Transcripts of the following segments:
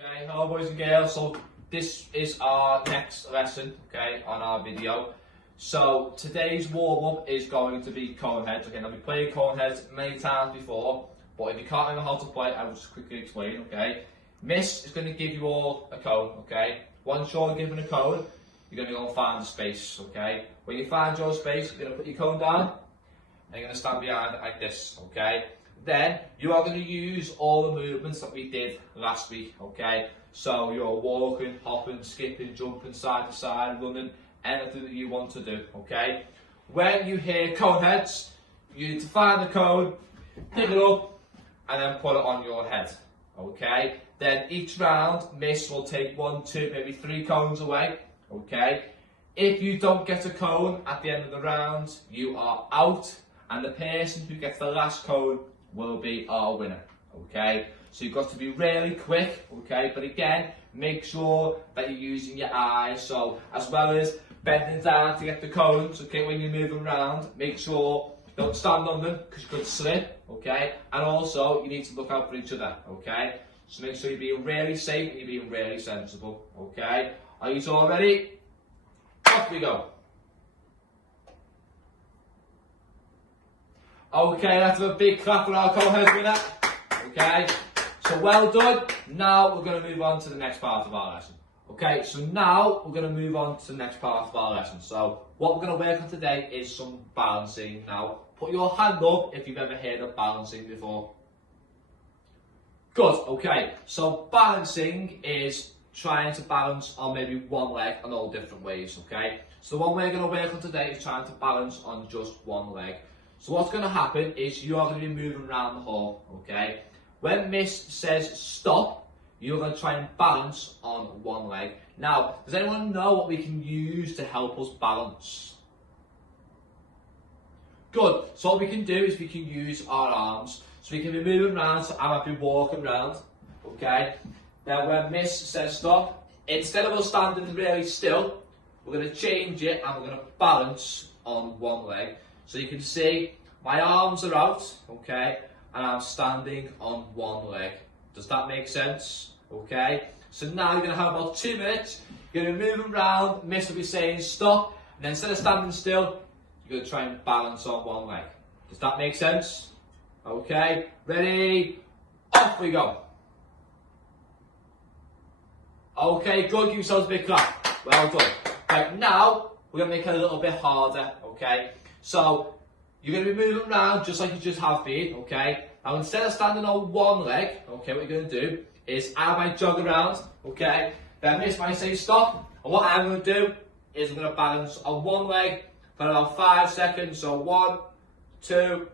Okay, hello boys and girls. So this is our next lesson, okay, on our video. So today's warm-up is going to be cone heads. Okay, now we played cone heads many times before, but if you can't remember how to play, I will just quickly explain, okay. Miss is going to give you all a cone, okay. Once you're given a cone, you're going to go and find a space, okay. When you find your space, you're going to put your cone down, and you're going to stand behind it like this, okay. Then you are going to use all the movements that we did last week, okay? So you're walking, hopping, skipping, jumping side to side, running, anything that you want to do, okay? When you hear cone heads, you need to find the cone, pick it up, and then put it on your head, okay? Then each round, Miss will take 1, 2, maybe 3 cones away, okay? If you don't get a cone at the end of the round, you are out, and the person who gets the last cone will be our winner, okay? So you've got to be really quick, okay? But again, make sure that you're using your eyes. So as well as bending down to get the cones, okay, when you're moving around, make sure you don't stand on them because you could slip, okay? And also, you need to look out for each other, okay? So make sure you're being really safe and you're being really sensible, okay? Are you all ready? Off we go. Okay, let's have a big clap for our co-host winner. Okay, so well done. Now we're going to move on to the next part of our lesson. Okay, so now we're going to move on to the next part of our lesson. So what we're going to work on today is some balancing. Now, put your hand up if you've ever heard of balancing before. Good, okay. So balancing is trying to balance on maybe one leg in all different ways, okay? So the one we're going to work on today is trying to balance on just one leg. So what's going to happen is you are going to be moving around the hall, okay? When Miss says stop, you're going to try and balance on one leg. Now, does anyone know what we can use to help us balance? Good. So what we can do is we can use our arms. So we can be moving around, so I might be walking around, okay? Now when Miss says stop, instead of us standing really still, we're going to change it and we're going to balance on one leg. So you can see my arms are out, okay, and I'm standing on one leg. Does that make sense? Okay. So now you're going to have about 2 minutes. You're going to be moving around. Miss will be saying stop, and then instead of standing still, you're going to try and balance on one leg. Does that make sense? Okay. Ready? Off we go. Okay, good. Give yourselves a big clap. Well done. Right, now we're going to make it a little bit harder, okay? So, you're going to be moving around just like you just have been, okay? Now, instead of standing on one leg, okay, what you're going to do is I might jog around, okay? Then Miss might say stop, and what I'm going to do is I'm going to balance on one leg for about 5 seconds. So 1, 2,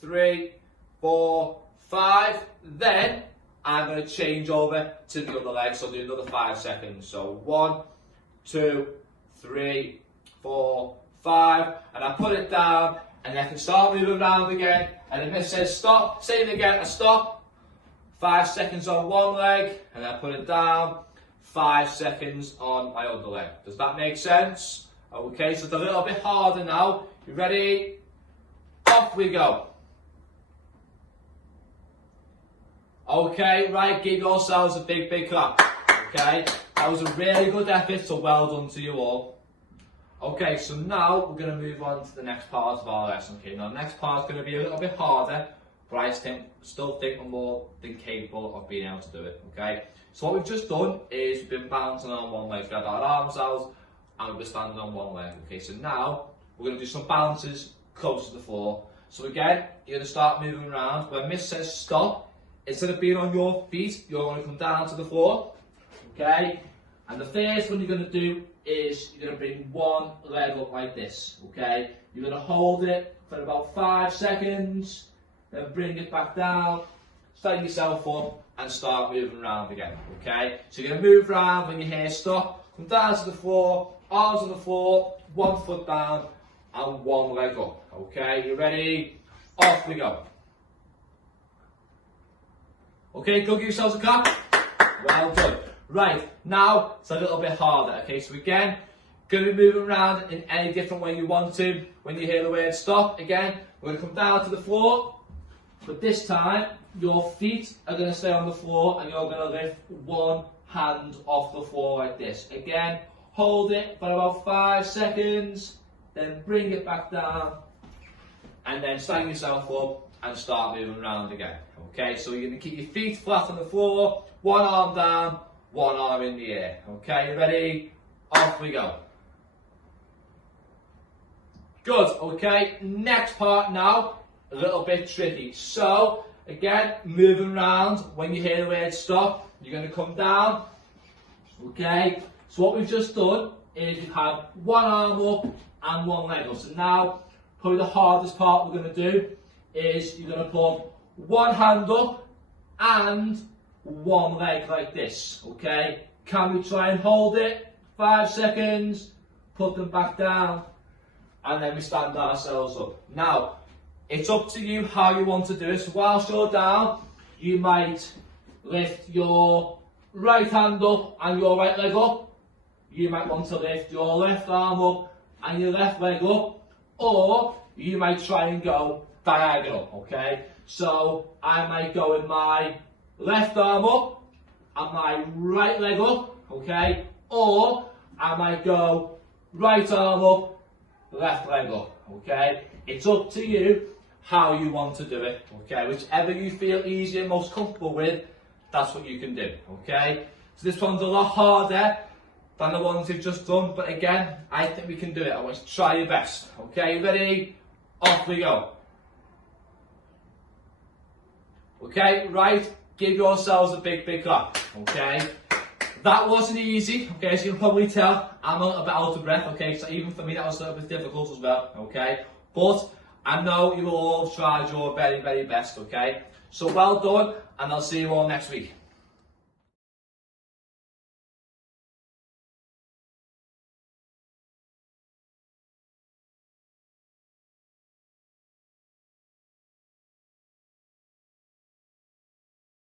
3, 4, 5. Then I'm going to change over to the other leg, so do another 5 seconds. So 1, 2, 3, 4, 5, and I put it down, and I can start moving around again. And if Miss says stop, say it again, I stop. 5 seconds on one leg, and I put it down. 5 seconds on my other leg. Does that make sense? Okay, so it's a little bit harder now. You ready? Off we go. Okay, right, give yourselves a big, big clap. Okay, that was a really good effort, so well done to you all. Okay, so now we're going to move on to the next part of our lesson. Okay, now the next part is going to be a little bit harder, but I still think we're more than capable of being able to do it. Okay, so what we've just done is we've been balancing on one leg. We've got our arms out and we've been standing on one leg. Okay, so now we're going to do some balances close to the floor. So again, you're going to start moving around. When Miss says stop, instead of being on your feet, you're going to come down to the floor. Okay, and the first one you're going to do is you're going to bring one leg up like this, okay? You're going to hold it for about 5 seconds, then bring it back down, stand yourself up and start moving around again, okay? So you're going to move around when you hear stop, come down to the floor, arms on the floor, 1 foot down and 1 leg up, okay? You ready? Off we go. Okay, go give yourselves a clap. Well done. Right, now it's a little bit harder, okay? So again, going to be moving around in any different way you want to. When you hear the word stop, again, we're going to come down to the floor, but this time, your feet are going to stay on the floor and you're going to lift one hand off the floor like this. Again, hold it for about 5 seconds, then bring it back down, and then stand yourself up and start moving around again. Okay, so you're going to keep your feet flat on the floor, one arm down, one arm in the air. Okay, you ready? Off we go. Good, okay, next part now, a little bit tricky. So, again, moving around, when you hear the word stop, you're going to come down. Okay, so what we've just done is we've had one arm up and one leg up. So now, probably the hardest part we're going to do is you're going to put one hand up and one leg like this. Okay, can we try and hold it? 5 seconds, put them back down, and then we stand ourselves up. Now, it's up to you how you want to do it. So whilst you're down, you might lift your right hand up and your right leg up. You might want to lift your left arm up and your left leg up. Or you might try and go diagonal, okay? So I might go with my left arm up and my right leg up, okay? Or I might go right arm up, left leg up, okay? It's up to you how you want to do it, okay? Whichever you feel easier, most comfortable with, that's what you can do, okay? So this one's a lot harder than the ones we've just done, but again, I think we can do it. I want you to try your best, okay? Ready? Off we go. Okay, right, give yourselves a big, big clap, okay? That wasn't easy, okay, so you can probably tell I'm a little bit out of breath, okay, so even for me that was a little bit difficult as well, okay? But I know you will all try your very, very best, okay? So well done, and I'll see you all next week.